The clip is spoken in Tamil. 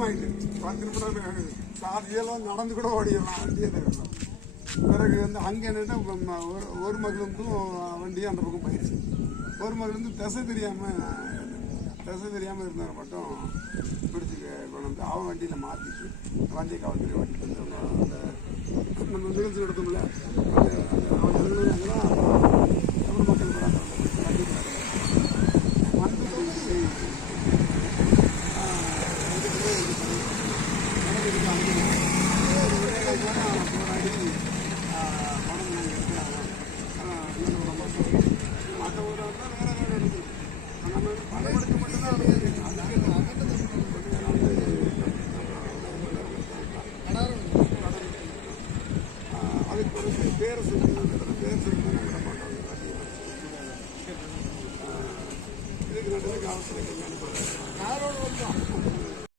பழக்கமாயிட்டு 10 நிமிடம் சாதியெல்லாம் நடந்து கூட ஓடிடலாம் வண்டியை தவிர. பிறகு வந்து அங்கே நின்று ஒரு மகளுக்கும் வண்டியும் அந்த பக்கம் போயிடுச்சு. ஒரு மகளுந்து திசை தெரியாமல் இருந்தார் மட்டும் பிடிச்சி கொண்டு வந்து அவன் வண்டியில் மாற்றிட்டு வண்டியை காவல்துறை ஓட்டிட்டு வந்து அந்த நம்ம நிகழ்ச்சி எடுத்தோம்ல அவன் எழுதுனாங்களாம் தமிழ் மக்கள் கூட அந்த வண்டி மற்ற ஊரை வந்தால் வேற வேறு எடுக்கணும். நம்ம பணமெடுக்க மட்டும்தான் அதுக்கு ஒரு பேரை சொல்லி விட மாட்டோம். இதுக்கு நடுவில் காவல்துறை